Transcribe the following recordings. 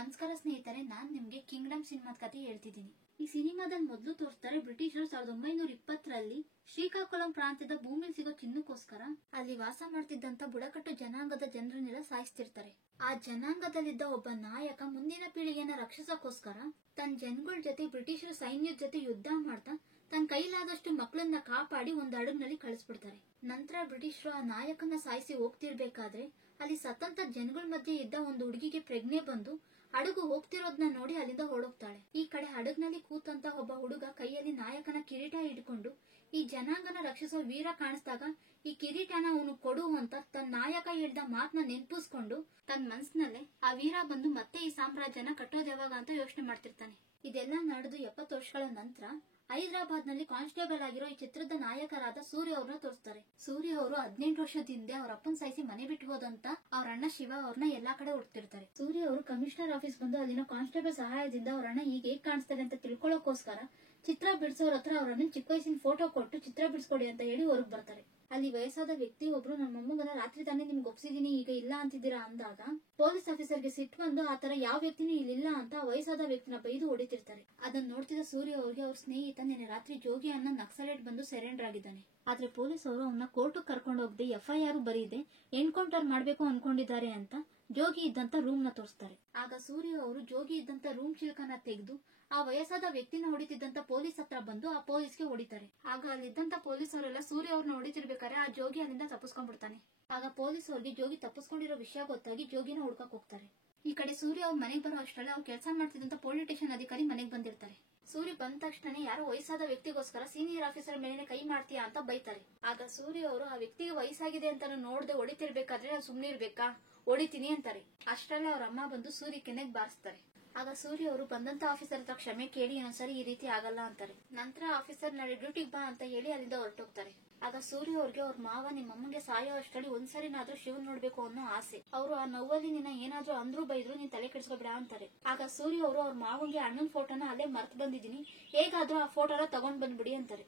ನಮಸ್ಕಾರ ಸ್ನೇಹಿತರೆ, ನಾನ್ ನಿಮ್ಗೆ ಕಿಂಗ್ಡಮ್ ಸಿನಿಮಾದ ಕಥೆ ಹೇಳ್ತಿದ್ದೀನಿ. ಈ ಸಿನಿಮಾದಲ್ಲಿ ಮೊದಲು ತೋರಿಸ್ತಾರೆ ಬ್ರಿಟಿಷರು 1920ರಲ್ಲಿ ಶ್ರೀಕಾಕುಳಂ ಪ್ರಾಂತ್ಯದ ಭೂಮಿಲಿ ಸಿಗೋ ಚಿನ್ನಕ್ಕೋಸ್ಕರ ಅಲ್ಲಿ ವಾಸ ಮಾಡ್ತಿದ್ದಂತ ಬುಡಕಟ್ಟು ಜನಾಂಗದ ಜನರನ್ನೆಲ್ಲ ಸಾಯಿಸ್ತಿರ್ತಾರೆ. ಆ ಜನಾಂಗದಲ್ಲಿದ್ದ ಒಬ್ಬ ನಾಯಕ ಮುಂದಿನ ಪೀಳಿಗೆನ ರಕ್ಷಿಸೋಕೋಸ್ಕರ ತನ್ನ ಜನಗಳ ಜೊತೆ ಬ್ರಿಟಿಷರ ಸೈನ್ಯದ ಜೊತೆ ಯುದ್ಧ ಮಾಡ್ತಾ ತನ್ನ ಕೈಲಾದಷ್ಟು ಮಕ್ಕಳನ್ನ ಕಾಪಾಡಿ ಒಂದು ಹಡಗ್ನಲ್ಲಿ ಕಳಿಸ್ಬಿಡ್ತಾರೆ. ನಂತರ ಬ್ರಿಟಿಷರು ಆ ನಾಯಕನ ಸಾಯಿಸಿ ಹೋಗ್ತಿರ್ಬೇಕಾದ್ರೆ ಅಲ್ಲಿ ಸತಂತ ಜನಗಳ ಮಧ್ಯೆ ಇದ್ದ ಒಂದು ಹುಡುಗಿಗೆ ಪ್ರಜ್ಞೆ ಬಂದು ಹಡಗು ಹೋಗ್ತಿರೋದನ್ನ ನೋಡಿ ಅಲ್ಲಿಂದ ಹೊರಡೋಗ್ತಾಳೆ. ಈ ಕಡೆ ಹಡಗ್ನಲ್ಲಿ ಕೂತಂತ ಒಬ್ಬ ಹುಡುಗ ಕೈಯಲ್ಲಿ ನಾಯಕನ ಕಿರೀಟ ಹಿಡ್ಕೊಂಡು ಈ ಜನಾಂಗನ ರಕ್ಷಿಸೋ ವೀರ ಕಾಣಿಸ್ದಾಗ ಈ ಕಿರೀಟನ ಅವನು ಕೊಡು ಅಂತ ತನ್ನ ನಾಯಕ ಹೇಳಿದ ಮಾತನ್ನ ನೆನ್ಪಿಸ್ಕೊಂಡು ತನ್ನ ಮನ್ಸಿನಲ್ಲೇ ಆ ವೀರ ಬಂದು ಮತ್ತೆ ಈ ಸಾಮ್ರಾಜ್ಯನ ಕಟ್ಟೋದ್ ಯಾವಾಗ ಅಂತ ಯೋಚನೆ ಮಾಡ್ತಿರ್ತಾನೆ. ಇದೆಲ್ಲ ನಡೆದು 70 ವರ್ಷಗಳ ನಂತರ ಹೈದರಾಬಾದ್ ನಲ್ಲಿ ಕಾನ್ಸ್ಟೇಬಲ್ ಆಗಿರೋ ಈ ಚಿತ್ರದ ನಾಯಕರಾದ ಸೂರ್ಯ ಅವ್ರನ್ನ ತೋರಿಸ್ತಾರೆ. ಸೂರ್ಯ ಅವರು 18 ವರ್ಷದ ಹಿಂದೆ ಅವ್ರ ಅಪ್ಪನ್ ಸಾಯಿಸಿ ಮನೆ ಬಿಟ್ಟು ಹೋದಂತ ಅವ್ರ ಅಣ್ಣ ಶಿವ ಅವ್ರನ್ನ ಎಲ್ಲಾ ಕಡೆ ಹುಡುಕ್ತಿರ್ತಾರೆ. ಸೂರ್ಯ ಅವರು ಕಮಿಷನರ್ ಆಫೀಸ್ ಬಂದು ಅಲ್ಲಿನ ಕಾನ್ಸ್ಟೇಬಲ್ ಸಹಾಯದಿಂದ ಅವ್ರ ಅಣ್ಣ ಈಗ ಹೇಗ್ ಕಾಣಿಸ್ತಾರೆ ಅಂತ ತಿಳ್ಕೊಳ್ಳೋಕೋಸ್ಕರ ಚಿತ್ರ ಬಿಡಿಸೋರ ಹತ್ರ ಅವ್ರ ಅಣ್ಣನ್ ಚಿಕ್ಕ ವಯಸ್ಸಿನ ಫೋಟೋ ಕೊಟ್ಟು ಚಿತ್ರ ಬಿಡಿಸ್ಕೊಡಿ ಅಂತ ಹೇಳಿ ಹೊರಗ್ ಬರ್ತಾರೆ. ಅಲ್ಲಿ ವಯಸ್ಸಾದ ವ್ಯಕ್ತಿ ಒಬ್ರು ನನ್ನ ಮೊಮ್ಮಗನ ರಾತ್ರಿ ತಾನೇ ನಿಮ್ಗೆ ಒಪ್ಸಿದೀನಿ, ಈಗ ಇಲ್ಲ ಅಂತಿದ್ದೀರಾ ಅಂದಾಗ ಪೊಲೀಸ್ ಆಫೀಸರ್ಗೆ ಸಿಟ್ಟು ಬಂದು ಆತರ ಯಾವ ವ್ಯಕ್ತಿನೂ ಇಲ್ಲಿಲ್ಲ ಅಂತ ವಯಸ್ಸಾದ ವ್ಯಕ್ತಿನ ಬೈದು ಹೊಡಿತಿರ್ತಾರೆ. ಅದನ್ನ ನೋಡ್ತಿದ್ದ ಸೂರ್ಯ ಅವ್ರಿಗೆ ಅವ್ರ ಸ್ನೇಹಿತ ನಿನ್ನೆ ರಾತ್ರಿ ಜೋಗಿ ಅನ್ನೋ ನಕ್ಸಲೇಟ್ ಬಂದು ಸರೆಂಡರ್ ಆಗಿದ್ದಾನೆ. ಆದ್ರೆ ಪೊಲೀಸ್ ಅವರು ಅವನ್ನ ಕೋರ್ಟ್ ಕರ್ಕೊಂಡು ಹೋಗದೆ FIR ಬರೀದೆ ಎನ್ಕೌಂಟರ್ ಮಾಡ್ಬೇಕು ಅನ್ಕೊಂಡಿದ್ದಾರೆ ಅಂತ ಜೋಗಿ ಇದ್ದಂತ ರೂಮ್ ನ ತೋರಿಸ್ತಾರೆ. ಆಗ ಸೂರ್ಯ ಅವರು ಜೋಗಿ ಇದ್ದಂತ ರೂಮ್ ಚಿಲ್ಕನ ತೆಗೆದು ಆ ವಯಸ್ಸಾದ ವ್ಯಕ್ತಿನ ಹೊಡಿತಿದ್ದಂತ ಪೊಲೀಸ್ ಹತ್ರ ಬಂದು ಆ ಪೊಲೀಸ್ಗೆ ಹೊಡಿತಾರೆ. ಆಗ ಅಲ್ಲಿದ್ದಂತ ಪೊಲೀಸ್ ಅವರೆಲ್ಲ ಸೂರ್ಯ ಅವ್ರನ್ನ ಹೊಡಿತಿರ್ಬೇಕಾದ್ರೆ ಆ ಜೋಗಿ ಅಲ್ಲಿಂದ ತಪ್ಪಿಸ್ಕೊಂಡ್ಬಿಡ್ತಾನೆ. ಆಗ ಪೊಲೀಸ್ ಅವ್ರಿಗೆ ಜೋಗಿ ತಪ್ಪಿಸ್ಕೊಂಡಿರೋ ವಿಷಯ ಗೊತ್ತಾಗಿ ಜೋಗಿನ ಹುಡ್ಕಕ್ ಹೋಗ್ತಾರೆ. ಈ ಕಡೆ ಸೂರ್ಯ ಅವ್ರ ಮನೆಗೆ ಬರೋ ಅಷ್ಟರಲ್ಲಿ ಅವ್ರು ಕೆಲಸ ಮಾಡ್ತಿದ್ದಂತ ಪೊಲೀಸ್ ಸ್ಟೇಷನ್ ಅಧಿಕಾರಿ ಮನೆಗೆ ಬಂದಿರ್ತಾರೆ. ಸೂರ್ಯ ಬಂದ ತಕ್ಷಣ ಯಾರೋ ವಯಸ್ಸಾದ ವ್ಯಕ್ತಿಗೋಸ್ಕರ ಸೀನಿಯರ್ ಆಫೀಸರ್ ಮೇಲೆ ಕೈ ಮಾಡ್ತೀಯಾ ಅಂತ ಬೈತಾರೆ. ಆಗ ಸೂರ್ಯ ಅವರು ಆ ವ್ಯಕ್ತಿಗೆ ವಯಸ್ಸಾಗಿದೆ ಅಂತ ನೋಡದೆ ಹೊಡಿತಿರ್ಬೇಕಾದ್ರೆ ನಾವು ಸುಮ್ನೆ ಇರ್ಬೇಕಾ, ಹೊಡಿತೀನಿ ಅಂತಾರೆ. ಅಷ್ಟರಲ್ಲೇ ಅವ್ರ ಅಮ್ಮ ಬಂದು ಸೂರ್ಯ ಕೆನೆಗ್ ಬಾರಿಸ್ತಾರೆ. ಆಗ ಸೂರ್ಯ ಅವರು ಬಂದಂತ ಆಫೀಸರ್ ಹತ್ರ ಕ್ಷಮೆ ಕೇಳಿ ಇನ್ನೊಂದ್ಸರಿ ಈ ರೀತಿ ಆಗಲ್ಲ ಅಂತಾರೆ. ನಂತರ ಆಫೀಸರ್ ನಾಳೆ ಡ್ಯೂಟಿಗೆ ಬಾ ಅಂತ ಹೇಳಿ ಅಲ್ಲಿಂದ ಹೊರಟೋಗ್ತಾರೆ. ಆಗ ಸೂರ್ಯ ಅವ್ರಿಗೆ ಅವ್ರ ಮಾವ ನಿಮ್ಮ ಅಮ್ಮಂಗೆ ಸಾಯೋ ಅಷ್ಟರಲ್ಲಿ ಒಂದ್ಸರಿನಾದ್ರೂ ಶಿವನ್ ನೋಡ್ಬೇಕು ಅನ್ನೋ ಆಸೆ. ಅವರು ಆ ನೋವಲ್ಲಿ ನಿನ್ನ ಏನಾದ್ರೂ ಅಂದ್ರೂ ಬೈದ್ರು ನೀನ್ ತಲೆ ಕೆಡಿಸ್ಕೊಬೇಡ ಅಂತಾರೆ. ಆಗ ಸೂರ್ಯ ಅವರು ಅವ್ರ ಮಾವನ್ಗೆ ಅಣ್ಣನ್ ಫೋಟೋನ ಅಲ್ಲೇ ಮರ್ತ್ ಬಂದಿದ್ದೀನಿ, ಹೇಗಾದ್ರೂ ಆ ಫೋಟೋನ ತಗೊಂಡ್ ಬಂದ್ಬಿಡಿ ಅಂತಾರೆ.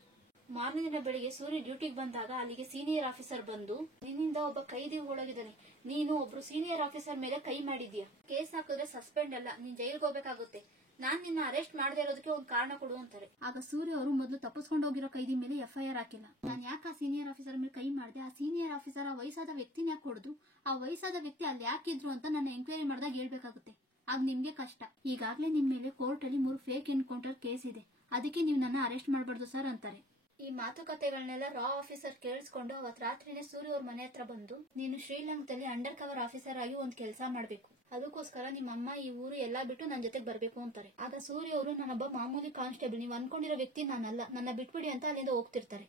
ಮಾರನೇ ದಿನ ಬೆಳಿಗ್ಗೆ ಸೂರ್ಯ ಡ್ಯೂಟಿಗೆ ಬಂದಾಗ ಅಲ್ಲಿಗೆ ಸೀನಿಯರ್ ಆಫೀಸರ್ ಬಂದು ನಿನ್ನಿಂದ ಒಬ್ಬ ಕೈದಿ ಓಡೋಗಿದ್ದಾನೆ, ನೀನು ಒಬ್ರು ಸೀನಿಯರ್ ಆಫೀಸರ್ ಮೇಲೆ ಕೈ ಮಾಡಿದ್ಯಾ, ಕೇಸ್ ಹಾಕಿದ್ರೆ ಸಸ್ಪೆಂಡ್ ಅಲ್ಲ, ನೀನ್ ಜೈಲ್ಗೆ ಹೋಗ್ಬೇಕಾಗುತ್ತೆ, ನಾನ್ ನಿನ್ನ ಅರೆಸ್ಟ್ ಮಾಡದೇ ಇರೋದಕ್ಕೆ ಒಂದು ಕಾರಣ ಕೊಡು ಅಂತಾರೆ. ಆಗ ಸೂರ್ಯ ಅವರು ಮೊದಲು ತಪ್ಪಿಸ್ಕೊಂಡು ಹೋಗಿರೋ ಕೈದಿ ಮೇಲೆ FIR ಹಾಕಿಲ್ಲ. ನಾನು ಯಾಕೆ ಆ ಸೀನಿಯರ್ ಆಫೀಸರ್ ಮೇಲೆ ಕೈ ಮಾಡಿದೆ, ಆ ಸೀನಿಯರ್ ಆಫೀಸರ್ ಆ ವಯಸ್ಸಾದ ವ್ಯಕ್ತಿನ ಯಾಕೆ ಕೊಡುದು, ಆ ವಯಸ್ಸಾದ ವ್ಯಕ್ತಿ ಅಲ್ಲಿ ಯಾಕಿದ್ರು ಅಂತ ನನ್ನ ಎಂಕ್ವೈರಿ ಮಾಡಿದಾಗ ಹೇಳ್ಬೇಕಾಗುತ್ತೆ, ಆಗ ನಿಮ್ಗೆ ಕಷ್ಟ. ಈಗಾಗಲೇ ನಿಮ್ ಮೇಲೆ ಕೋರ್ಟ್ ಅಲ್ಲಿ 3 ಫೇಕ್ ಎನ್ಕೌಂಟರ್ ಕೇಸ್ ಇದೆ, ಅದಕ್ಕೆ ನೀವು ನನ್ನ ಅರೆಸ್ಟ್ ಮಾಡಬಾರ್ದು ಸರ್ ಅಂತಾರೆ. ಈ ಮಾತುಕತೆಗಳನ್ನೆಲ್ಲ ರಾ ಆಫೀಸರ್ ಕೇಳಿಸ್ಕೊಂಡು ಅವತ್ ರಾತ್ರಿನೇ ಸೂರ್ಯ ಅವ್ರ ಮನೆ ಹತ್ರ ಬಂದು ನೀನು ಶ್ರೀಲಂಕಾದಲ್ಲಿ ಅಂಡರ್ ಕವರ್ ಆಫೀಸರ್ ಆಗಿ ಒಂದ್ ಕೆಲಸ ಮಾಡ್ಬೇಕು, ಅದಕ್ಕೋಸ್ಕರ ನಿಮ್ಮ ಅಮ್ಮ ಈ ಊರು ಎಲ್ಲಾ ಬಿಟ್ಟು ನನ್ನ ಜೊತೆಗೆ ಬರ್ಬೇಕು ಅಂತಾರೆ. ಆಗ ಸೂರ್ಯ ಅವರು ನಾನೊಬ್ಬ ಮಾಮೂಲಿ ಕಾನ್ಸ್ಟೇಬಲ್, ನೀವು ಅನ್ಕೊಂಡಿರೋ ವ್ಯಕ್ತಿ ನಾನಲ್ಲ, ನನ್ನ ಬಿಟ್ಬಿಡಿ ಅಂತ ಅಲ್ಲಿಂದ ಹೋಗ್ತಿರ್ತಾರೆ.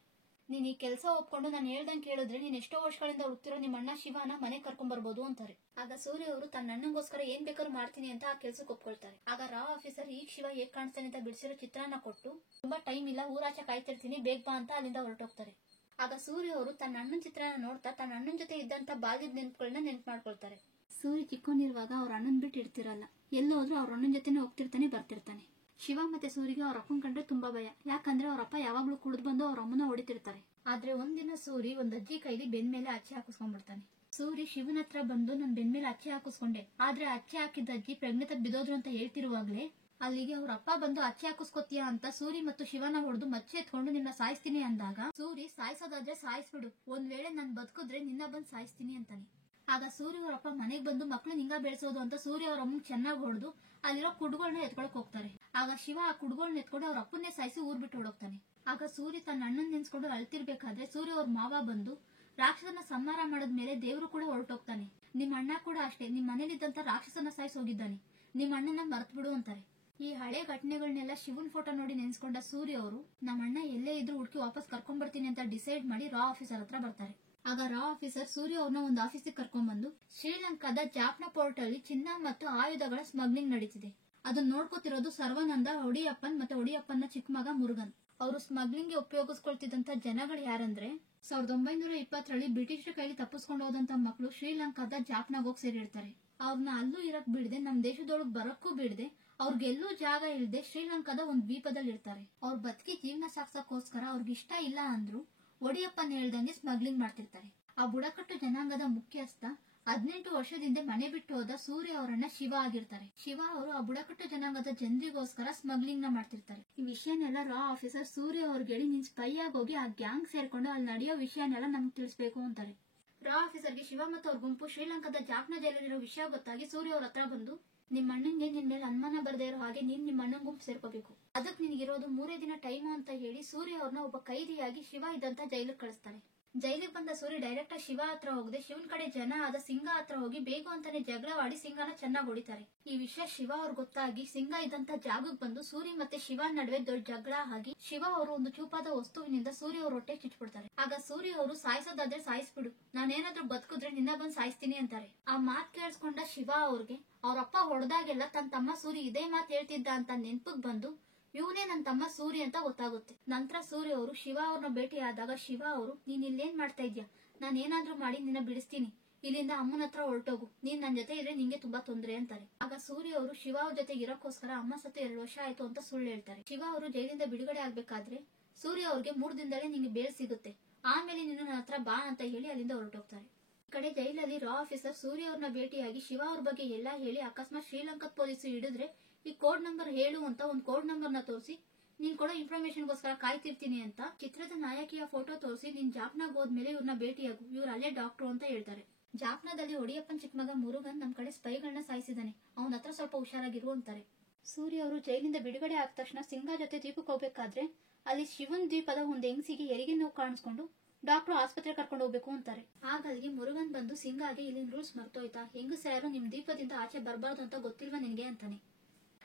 ನೀನ್ ಈ ಕೆಲಸ ಒಪ್ಕೊಂಡು ನಾನು ಹೇಳ್ದಂಗೆ ಕೇಳಿದ್ರೆ ನೀನ್ ಎಷ್ಟೋ ವರ್ಷಗಳಿಂದ ಹುಡುಕ್ತಿರೋ ನಿಮ್ಮ ಅಣ್ಣ ಶಿವನ ಮನೆ ಕರ್ಕೊಂಡ್ ಬರ್ಬೋದು ಅಂತಾರೆ. ಆಗ ಸೂರ್ಯ ಅವರು ತನ್ನ ಅಣ್ಣಂಗೋಸ್ಕರ ಏನ್ ಬೇಕಾದ್ರೂ ಮಾಡ್ತೀನಿ ಅಂತ ಆ ಕೆಲ್ಸಕ್ಕೆ ಒಪ್ಕೊಳ್ತಾರೆ. ಆಗ ರಾ ಆಫೀಸರ್ ಈಗ ಶಿವ ಹೇಗ್ ಕಾಣಿಸ್ತಾನೆ ಅಂತ ಬಿಡಿಸಿರೋ ಚಿತ್ರಾನ ಕೊಟ್ಟು ತುಂಬಾ ಟೈಮ್ ಇಲ್ಲ, ಊರಾಚೆ ಕಾಯ್ತಿರ್ತೀನಿ, ಬೇಗ ಬಾ ಅಂತ ಅಲ್ಲಿಂದ ಹೊರಟೋಗ್ತಾರೆ. ಆಗ ಸೂರ್ಯ ಅವರು ತನ್ನ ಅಣ್ಣನ ಚಿತ್ರನ ನೋಡ್ತಾ ತನ್ನ ಅಣ್ಣನ ಜೊತೆ ಇದ್ದಂತ ಬಾಲ್ಯದ ನೆನಪುಗಳನ್ನ ನೆನ್ಪು ಮಾಡ್ಕೊಳ್ತಾರೆ. ಸೂರ್ಯ ಚಿಕ್ಕವನಿರುವಾಗ ಅವ್ರ ಅಣ್ಣನ್ ಬಿಟ್ಟು ಇಡ್ತಿರಲ್ಲ, ಎಲ್ಲೋದ್ರೂ ಅವ್ರ ಅಣ್ಣನ ಜೊತೆನೆ ಹೋಗ್ತಿರ್ತಾನೆ ಬರ್ತಿರ್ತಾನೆ. ಶಿವ ಮತ್ತೆ ಸೂರಿಗೆ ಅವ್ರ ಅಪ್ಪನ್ ಕಂಡ್ರೆ ತುಂಬಾ ಭಯ, ಯಾಕಂದ್ರೆ ಅವ್ರ ಅಪ್ಪ ಯಾವಾಗ್ಲೂ ಕುಡಿದು ಬಂದು ಅವ್ರ ಅಮ್ಮನ ಹೊಡಿತಿರ್ತಾರೆ. ಆದ್ರೆ ಒಂದಿನ ಸೂರಿ ಒಂದ್ ಅಜ್ಜಿ ಕೈಲಿ ಬೆನ್ ಮೇಲೆ ಅಚ್ಚಿ ಹಾಕಿಸ್ಕೊಂಡ್ಬಿಡ್ತಾನೆ. ಸೂರಿ ಶಿವನ ಹತ್ರ ಬಂದು ನನ್ ಬೆನ್ ಮೇಲೆ ಅಚ್ಚಿ ಹಾಕಿಸ್ಕೊಂಡೆ, ಆದ್ರೆ ಅಚ್ಚಿ ಹಾಕಿದ್ದ ಅಜ್ಜಿ ಪ್ರಜ್ಞೆ ತಪ್ಪಿ ಬಿದ್ದೋದ್ರು ಅಂತ ಹೇಳ್ತಿರುವಾಗ್ಲೇ ಅಲ್ಲಿಗೆ ಅವ್ರ ಅಪ್ಪ ಬಂದು ಅಚ್ಚಿ ಹಾಕಿಸ್ಕೊತೀಯಾ ಅಂತ ಸೂರಿ ಮತ್ತು ಶಿವನ ಹೊಡೆದು ಮಚ್ಚೆ ಎತ್ಕೊಂಡು ನಿನ್ನ ಸಾಯಿಸ್ತೀನಿ ಅಂದಾಗ ಸೂರಿ ಸಾಯಿಸೋದಾದ್ರೆ ಸಾಯಿಸ್ಬಿಡು, ಒಂದ್ ವೇಳೆ ನಾನ್ ಬದುಕಿದ್ರೆ ನಿನ್ನ ಬಂದ್ ಸಾಯಿಸ್ತೀನಿ ಅಂತಾನೆ. ಆಗ ಸೂರ್ಯ ಅವ್ರ ಅಪ್ಪ ಮನೆಗ್ ಬಂದು ಮಕ್ಳು ನಿಂಗ ಬೆಳೆಸೋದು ಅಂತ ಸೂರ್ಯ ಅವ್ರ ಅಮ್ಮನ್ ಚೆನ್ನಾಗಿ ಹೊಡೆದು ಅಲ್ಲಿರೋ ಕುಡ್ಗಳನ್ನ ಎತ್ಕೊಳಕ್ ಹೋಗ್ತಾರೆ. ಆಗ ಶಿವ ಆ ಕುಡ್ಗಳನ್ನ ಎತ್ಕೊಂಡು ಅವ್ರ ಅಪ್ಪನ್ನೇ ಸಾಯಿಸಿ ಊರ್ ಬಿಟ್ಟು ಹೊಡೋಗ್ತಾನೆ. ಆಗ ಸೂರ್ಯ ತನ್ನ ಅಣ್ಣನ್ ನೆನ್ಸ್ಕೊಂಡು ಅಳ್ತಿರ್ಬೇಕಾದ್ರೆ ಸೂರ್ಯ ಅವ್ರ ಮಾವ ಬಂದು ರಾಕ್ಷಸನ ಸಂಹಾರ ಮಾಡದ್ಮೇಲೆ ದೇವ್ರು ಕೂಡ ಹೊರಟೋಗ್ತಾನೆ. ನಿಮ್ ಅಣ್ಣ ಕೂಡ ಅಷ್ಟೇ, ನಿಮ್ ಮನೇಲಿದ್ದಂತ ರಾಕ್ಷಸನ ಸಾಯಿಸಿ ಹೋಗಿದ್ದಾನೆ, ನಿಮ್ ಅಣ್ಣನ ಮರ್ತ್ ಬಿಡು ಅಂತಾರೆ. ಈ ಹಳೆ ಘಟನೆಗಳನ್ನೆಲ್ಲ ಶಿವನ್ ಫೋಟೋ ನೋಡಿ ನೆನ್ಸ್ಕೊಂಡ ಸೂರ್ಯ ಅವರು ನಮ್ಮ ಅಣ್ಣ ಎಲ್ಲೇ ಇದ್ರು ಹುಡುಕಿ ವಾಪಸ್ ಕರ್ಕೊಂಡ್ ಬರ್ತೀನಿ ಅಂತ ಡಿಸೈಡ್ ಮಾಡಿ ರಾ ಆಫೀಸರ್ ಹತ್ರ ಬರ್ತಾರೆ. ಆಗ ರಾ ಆಫೀಸರ್ ಸೂರ್ಯ ಅವ್ರನ್ನ ಒಂದು ಆಫೀಸಿಗೆ ಕರ್ಕೊಂಡ್ ಬಂದು ಶ್ರೀಲಂಕಾದ ಜಾಫ್ನಾ ಪೋರ್ಟ್ ಅಲ್ಲಿ ಚಿನ್ನ ಮತ್ತು ಆಯುಧಗಳ ಸ್ಮಗ್ಲಿಂಗ್ ನಡೀತಿದೆ, ಅದನ್ನ ನೋಡ್ಕೋತಿರೋದು ಸರ್ವಾನಂದ, ಒಡಿಯಪ್ಪನ್ ಮತ್ತೆ ಒಡಿಯಪ್ಪನ ಚಿಕ್ಕ ಮಗ ಮುರುಗನ್. ಅವರು ಸ್ಮಗ್ಲಿಂಗ್ ಗೆ ಉಪಯೋಗಿಸ್ಕೊಳ್ತಿದ್ದಂತ ಜನಗಳು ಯಾರಂದ್ರೆ 1920ರಲ್ಲಿ ಬ್ರಿಟಿಷರ ಕೈಲಿ ತಪ್ಪಿಸ್ಕೊಂಡು ಹೋದಂತ ಮಕ್ಕಳು ಶ್ರೀಲಂಕಾದ ಜಾಫ್ನಾಗ್ ಹೋಗಿ ಸೇರಿರ್ತಾರೆ. ಅವ್ರನ್ನ ಅಲ್ಲೂ ಇರಕ್ ಬಿಡದೆ ನಮ್ ದೇಶದೊಳಗ್ ಬರಕ್ಕೂ ಬಿಡದೆ ಅವ್ರಿಗೆಲ್ಲೂ ಜಾಗ ಇಲ್ಲದೆ ಶ್ರೀಲಂಕಾದ ಒಂದ್ ದ್ವೀಪದಲ್ಲಿ ಇರ್ತಾರೆ. ಅವ್ರ ಬದುಕಿ ಜೀವನ ಸಾಕ್ಸಕ್ಕೋಸ್ಕರ ಅವ್ರಿಗಿಷ್ಟ ಇಲ್ಲ ಅಂದ್ರು ಒಡಿಯಪ್ಪನ್ ಹೇಳ್ದಂಗೆ ಸ್ಮಗ್ಲಿಂಗ್ ಮಾಡ್ತಿರ್ತಾರೆ. ಆ ಬುಡಕಟ್ಟು ಜನಾಂಗದ ಮುಖ್ಯಸ್ಥ 18 ವರ್ಷದಿಂದ ಮನೆ ಬಿಟ್ಟು ಹೋದ ಸೂರ್ಯ ಅವರನ್ನ ಶಿವ ಆಗಿರ್ತಾರೆ. ಶಿವ ಅವರು ಆ ಬುಡಕಟ್ಟು ಜನಾಂಗದ ಜನರಿಗೋಸ್ಕರ ಸ್ಮಗ್ಲಿಂಗ್ ನ ಮಾಡ್ತಿರ್ತಾರೆ. ಈ ವಿಷಯನೆಲ್ಲ ರಾ ಆಫೀಸರ್ ಸೂರ್ಯ ಅವ್ರಿಗೆ ಹೇಳಿ ನೀನ್ ಸ್ಪೈ ಆಗೋಗಿ ಆ ಗ್ಯಾಂಗ್ ಸೇರ್ಕೊಂಡು ಅಲ್ಲಿ ನಡೆಯೋ ವಿಷಯನೆಲ್ಲ ನಮ್ಗೆ ತಿಳಿಸ್ಬೇಕು ಅಂತಾರೆ. ರಾ ಆಫೀಸರ್ಗೆ ಶಿವ ಮತ್ತು ಅವ್ರ ಗುಂಪು ಶ್ರೀಲಂಕಾದ ಜಾಫ್ನಾ ಜೈಲಲ್ಲಿರೋ ವಿಷಯ ಗೊತ್ತಾಗಿ ಸೂರ್ಯ ಅವ್ರ ಹತ್ರ ಬಂದು, ನಿಮ್ಮ ಅಣ್ಣಂಗೆ ನಿನ್ ಮೇಲೆ ಅನುಮಾನ ಬರದೇ ಇರೋ ಹಾಗೆ ನೀನ್ ನಿಮ್ಮ ಅಣ್ಣನ ಗುಂಪು ಸೇರ್ಕೋಬೇಕು, ಅದಕ್ಕೆ ನಿನಗಿರೋದು 3 ದಿನ ಟೈಮು ಅಂತ ಹೇಳಿ ಸೂರ್ಯ ಅವ್ರನ್ನ ಒಬ್ಬ ಕೈದಿಯಾಗಿ ಶಿವ ಇದ್ದಂತ ಜೈಲಿಗೆ ಕಳಿಸ್ತಾರೆ. ಜೈಲಿಗೆ ಬಂದ ಸೂರ್ಯ ಡೈರೆಕ್ಟ್ ಆಗಿ ಶಿವ ಹತ್ರ ಹೋಗದೆ ಶಿವನ್ ಕಡೆ ಜನ ಆದ ಸಿಂಗ ಹತ್ರ ಹೋಗಿ ಬೇಕು ಅಂತಾನೆ ಜಗಳವಾಡಿ ಸಿಂಗನ ಚೆನ್ನಾಗಿ ಹೊಡಿತಾರೆ. ಈ ವಿಷಯ ಶಿವ ಅವ್ರು ಗೊತ್ತಾಗಿ ಸಿಂಗ ಇದ್ದಂತ ಜಾಗಕ್ಕೆ ಬಂದು ಸೂರ್ಯ ಮತ್ತೆ ಶಿವ ನಡುವೆ ದೊಡ್ಡ ಜಗಳ ಆಗಿ ಶಿವ ಅವರು ಒಂದು ಚೂಪಾದ ವಸ್ತುವಿನಿಂದ ಸೂರ್ಯ ಅವ್ರ ಹೊಟ್ಟೆ ಚುಚ್ಚಿಬಿಡ್ತಾರೆ. ಆಗ ಸೂರ್ಯ ಅವರು ಸಾಯಿಸೋದಾದ್ರೆ ಸಾಯಿಸ್ಬಿಡು, ನಾನೇನಾದ್ರೂ ಬದುಕಿದ್ರೆ ನಿನ್ನ ಬಂದ್ ಸಾಯಿಸ್ತೀನಿ ಅಂತಾರೆ. ಆ ಮಾತ್ ಕೇಳಿಸ್ಕೊಂಡ ಶಿವ ಅವ್ರಿಗೆ ಅವ್ರಪ್ಪ ಹೊಡೆದಾಗೆಲ್ಲ ತನ್ನ ತಮ್ಮ ಸೂರ್ಯ ಇದೇ ಮಾತ್ ಹೇಳ್ತಿದ್ದ ಅಂತ ನೆನ್ಪಗ್ ಬಂದು ಇವನೇ ನನ್ನ ತಮ್ಮ ಸೂರ್ಯ ಅಂತ ಗೊತ್ತಾಗುತ್ತೆ. ನಂತರ ಸೂರ್ಯ ಅವರು ಶಿವ ಅವ್ರನ್ನ ಭೇಟಿ ಆದಾಗ ಶಿವ ಅವರು, ನೀನ್ ಇಲ್ಲೇನ್ ಮಾಡ್ತಾ ಇದ್ಯಾ, ನಾನು ಏನಾದ್ರೂ ಮಾಡಿ ನಿನ್ನ ಬಿಡಿಸ್ತೀನಿ, ಇಲ್ಲಿಂದ ಅಮ್ಮನ ಹತ್ರ ಹೊರಟೋಗು, ನೀನ್ ನನ್ ಜೊತೆ ಇದ್ರೆ ನಿಂಗೆ ತುಂಬಾ ತೊಂದ್ರೆ ಅಂತಾರೆ. ಆಗ ಸೂರ್ಯ ಅವರು ಶಿವ ಅವ್ರ ಜೊತೆ ಇರೋಕ್ಕೋಸ್ಕರ ಅಮ್ಮ ಸತ್ತು 2 ವರ್ಷ ಆಯ್ತು ಅಂತ ಸುಳ್ಳು ಹೇಳ್ತಾರೆ. ಶಿವ ಅವರು ಜೈಲಿಂದ ಬಿಡುಗಡೆ ಆಗ್ಬೇಕಾದ್ರೆ ಸೂರ್ಯ ಅವ್ರಿಗೆ 3 ದಿನದಲ್ಲೇ ನಿಂಗೆ ಬೇಲ್ ಸಿಗುತ್ತೆ, ಆಮೇಲೆ ನೀನು ನನ್ನ ಹತ್ರ ಬಾ ಅಂತ ಹೇಳಿ ಅಲ್ಲಿಂದ ಹೊರಟೋಗ್ತಾರೆ. ಈ ಕಡೆ ಜೈಲಲ್ಲಿ ರಾ ಆಫೀಸರ್ ಸೂರ್ಯ ಅವ್ರನ್ನ ಭೇಟಿಯಾಗಿ ಶಿವ ಅವ್ರ ಬಗ್ಗೆ ಎಲ್ಲಾ ಹೇಳಿ ಅಕಸ್ಮಾತ್ ಶ್ರೀಲಂಕಾದ ಪೊಲೀಸರು ಹಿಡಿದ್ರೆ ಈ ಕೋಡ್ ನಂಬರ್ ಹೇಳು ಅಂತ ಒಂದು ಕೋಡ್ ನಂಬರ್ ನ ತೋರಿಸಿ ನೀನ್ ಕೊಡೋ ಇನ್ಫಾರ್ಮೇಶನ್ಗೋಸ್ಕರ ಕಾಯ್ತಿರ್ತೀನಿ ಅಂತ ಚಿತ್ರದ ನಾಯಕಿಯ ಫೋಟೋ ತೋರಿಸಿ ನೀನ್ ಜಾಫ್ನಾಗ್ ಹೋದ್ಮೇಲೆ ಇವ್ರನ್ನ ಭೇಟಿಯಾಗು, ಇವ್ರು ಅಲ್ಲೇ ಡಾಕ್ಟರ್ ಅಂತ ಹೇಳ್ತಾರೆ. ಜಾಫ್ನಾದಲ್ಲಿ ಒಡಿಯಪ್ಪನ್ ಚಿಕ್ಕ ಮಗ ಮುರುಗನ್ ನಮ್ ಕಡೆ ಸ್ಪೈಗಳನ್ನ ಸಾಯಿಸಿದಾನೆ, ಅವನ ಹತ್ರ ಸ್ವಲ್ಪ ಹುಷಾರಾಗಿರು ಅಂತಾರೆ. ಸೂರ್ಯ ಅವರು ಜೈಲಿಂದ ಬಿಡುಗಡೆ ಆದ ತಕ್ಷಣ ಸಿಂಗ ಜೊತೆ ದ್ವೀಪಕ್ಕೆ ಹೋಗ್ಬೇಕಾದ್ರೆ ಅಲ್ಲಿ ಶಿವನ್ ದ್ವೀಪದ ಒಂದು ಹೆಂಗಸಿಗೆ ಹೆರಿಗೆ ನೋವು ಕಾಣಿಸ್ಕೊಂಡು ಡಾಕ್ಟರ್ ಆಸ್ಪತ್ರೆ ಕರ್ಕೊಂಡು ಹೋಗ್ಬೇಕು ಅಂತಾರೆ. ಆಗ ಅಲ್ಲಿಗೆ ಮುರುಗನ್ ಬಂದು ಸಿಂಗಾಗೆ ಇಲ್ಲಿನ ರೂಲ್ಸ್ ಮರ್ತೋಯ್ತಾ, ಹೆಂಗಸ ಯಾರು ನಿಮ್ ದ್ವೀಪದಿಂದ ಆಚೆ ಬರಬಾರ್ದು ಅಂತ ಗೊತ್ತಿಲ್ವಾ ನಿನ್ಗೆ ಅಂತಾನೆ.